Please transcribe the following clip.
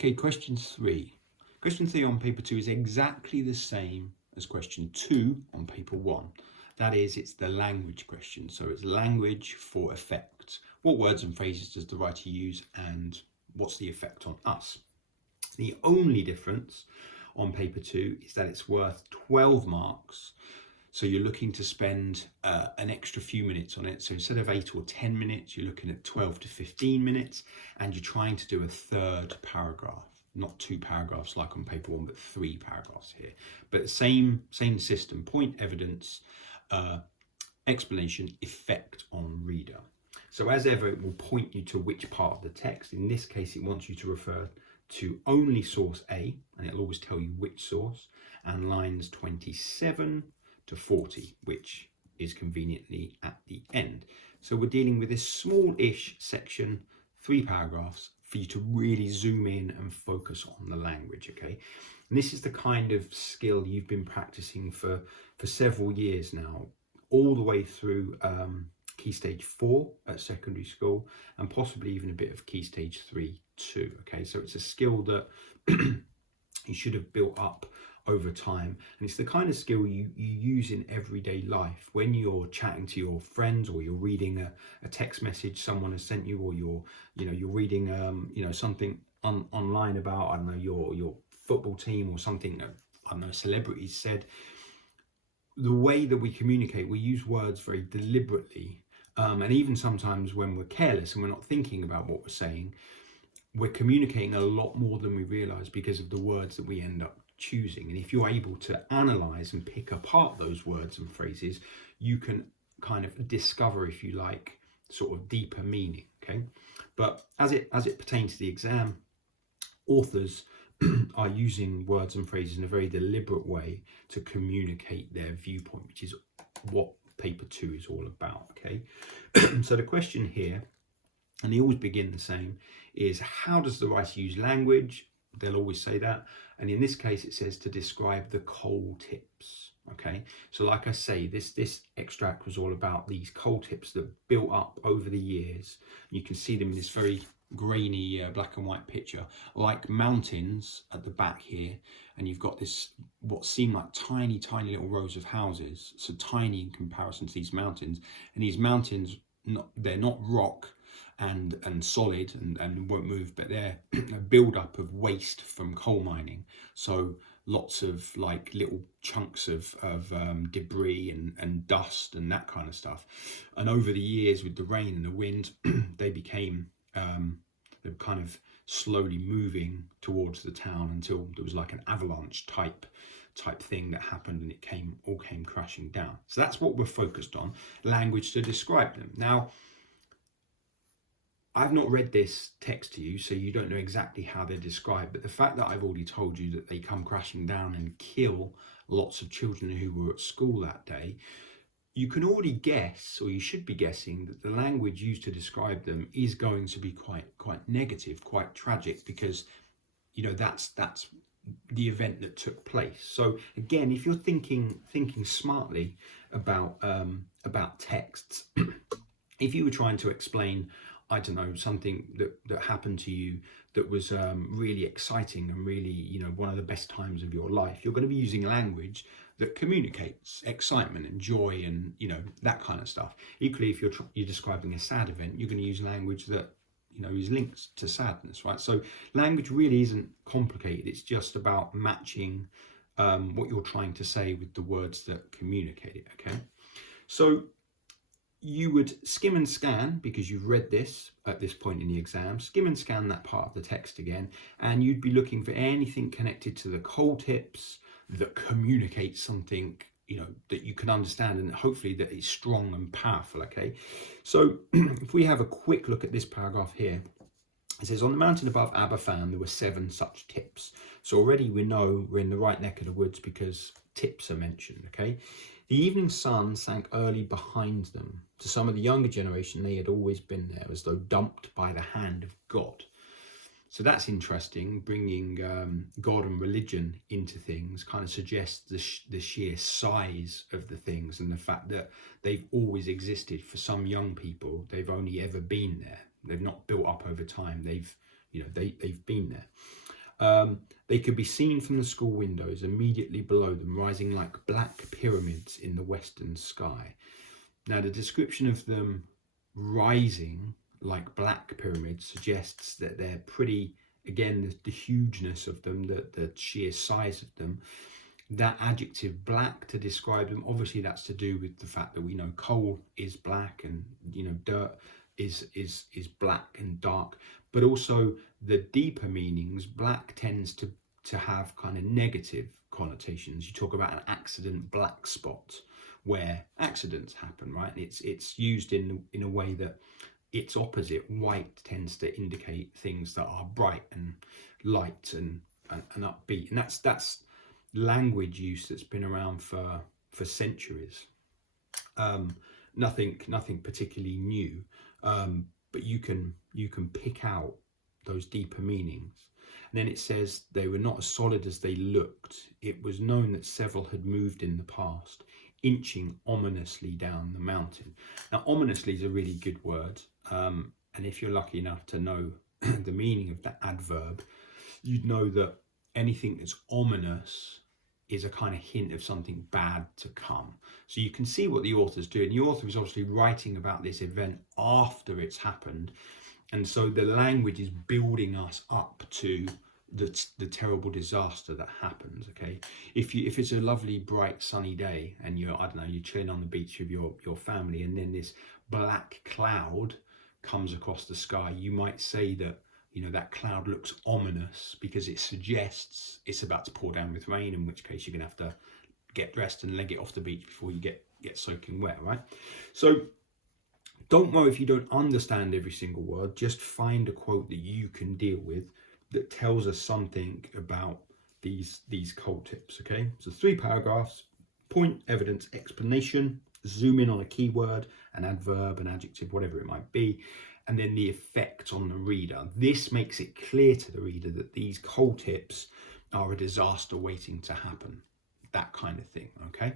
Okay, question 3. Question 3 on paper 2 is exactly the same as question 2 on paper 1. That is, it's the language question. So it's language for effect. What words and phrases does the writer use and what's the effect on us? The only difference on paper 2 is that it's worth 12 marks. So you're looking to spend an extra few minutes on it. So instead of 8 or 10 minutes, you're looking at 12 to 15 minutes, and you're trying to do a third paragraph, not 2 paragraphs like on paper 1, but 3 paragraphs here. But same system: point, evidence, explanation, effect on reader. So as ever, it will point you to which part of the text. In this case, it wants you to refer to only source A, and it'll always tell you which source, and lines 27 to 40, which is conveniently at the end. So we're dealing with this small-ish section, 3 paragraphs, for you to really zoom in and focus on the language, okay? And this is the kind of skill you've been practicing for several years now, all the way through Key Stage 4 at secondary school, and possibly even a bit of Key Stage 3 too, okay? So it's a skill that you should have built up over time, and it's the kind of skill you use in everyday life when you're chatting to your friends, or you're reading a text message someone has sent you, or you're reading something online about, I don't know, your football team, or something that, I don't know, celebrities said. The way that we communicate, we use words very deliberately, and even sometimes when we're careless and we're not thinking about what we're saying, we're communicating a lot more than we realize because of the words that we end up choosing. And if you're able to analyze and pick apart those words and phrases, you can kind of discover, if you like, sort of deeper meaning, okay? But as it pertains to the exam, authors are using words and phrases in a very deliberate way to communicate their viewpoint, which is what paper 2 is all about, okay? So the question here, and they always begin the same, is how does the writer use language? They'll always say that. And in this case, it says to describe the coal tips, okay? So like I say, this extract was all about these coal tips that built up over the years. You can see them in this very grainy black and white picture, like mountains at the back here. And you've got this, what seem like tiny little rows of houses. So tiny in comparison to these mountains. And these mountains, they're not rock and solid and won't move, but they're a build-up of waste from coal mining. So lots of like little chunks of debris and dust and that kind of stuff. And over the years, with the rain and the wind, they became they were kind of slowly moving towards the town until there was like an avalanche type thing that happened, and it all came crashing down. So that's what we're focused on, language to describe them. Now, I've not read this text to you, so you don't know exactly how they're described, but the fact that I've already told you that they come crashing down and kill lots of children who were at school that day, you can already guess, or you should be guessing, that the language used to describe them is going to be quite negative, quite tragic, because that's the event that took place. So again, if you're thinking smartly about texts, if you were trying to explain, I don't know, something that happened to you that was really exciting and really, one of the best times of your life, you're going to be using language that communicates excitement and joy and, that kind of stuff. Equally, if you're describing a sad event, you're going to use language that, is linked to sadness, right? So language really isn't complicated. It's just about matching what you're trying to say with the words that communicate it, okay? So you would skim and scan, because you've read this at this point in the exam, skim and scan that part of the text again, and you'd be looking for anything connected to the coal tips that communicates something, that you can understand, and hopefully that is strong and powerful, okay? So if we have a quick look at this paragraph here, it says, on the mountain above Aberfan, there were 7 such tips. So already we know we're in the right neck of the woods because tips are mentioned, okay? The evening sun sank early behind them. To some of the younger generation, they had always been there, as though dumped by the hand of God. So that's interesting. Bringing God and religion into things kind of suggests the sheer size of the things, and the fact that they've always existed. For some young people, they've only ever been there. They've not built up over time. They've been there. They could be seen from the school windows immediately below them, rising like black pyramids in the western sky. Now, the description of them rising like black pyramids suggests that they're pretty, again, the hugeness of them, the sheer size of them. That adjective black to describe them, obviously that's to do with the fact that we know coal is black and, you know, dirt is black and dark, but also the deeper meanings. Black tends to have kind of negative connotations. You talk about an accident black spot, where accidents happen, right? It's used in a way that its opposite, white, tends to indicate things that are bright and light and upbeat, and that's language use that's been around for centuries. Nothing particularly new, but you can pick out those deeper meanings. And then it says they were not as solid as they looked. It was known that several had moved in the past, inching ominously down the mountain. Now, ominously is a really good word, and if you're lucky enough to know the meaning of that adverb, you'd know that anything that's ominous is a kind of hint of something bad to come. So you can see what the author's doing. The author is obviously writing about this event after it's happened, and so the language is building us up to the terrible disaster that happens. Okay, if it's a lovely bright sunny day and you're, I don't know, you're chilling on the beach with your family, and then this black cloud comes across the sky, you might say that, you know, that cloud looks ominous because it suggests it's about to pour down with rain, in which case you're gonna have to get dressed and leg it off the beach before you get soaking wet, right? So don't worry if you don't understand every single word. Just find a quote that you can deal with that tells us something about these cult tips. Okay, so 3 paragraphs: point, evidence, explanation, zoom in on a keyword, an adverb, an adjective, whatever it might be, and then the effect on the reader. This makes it clear to the reader that these cult tips are a disaster waiting to happen, that kind of thing. Okay.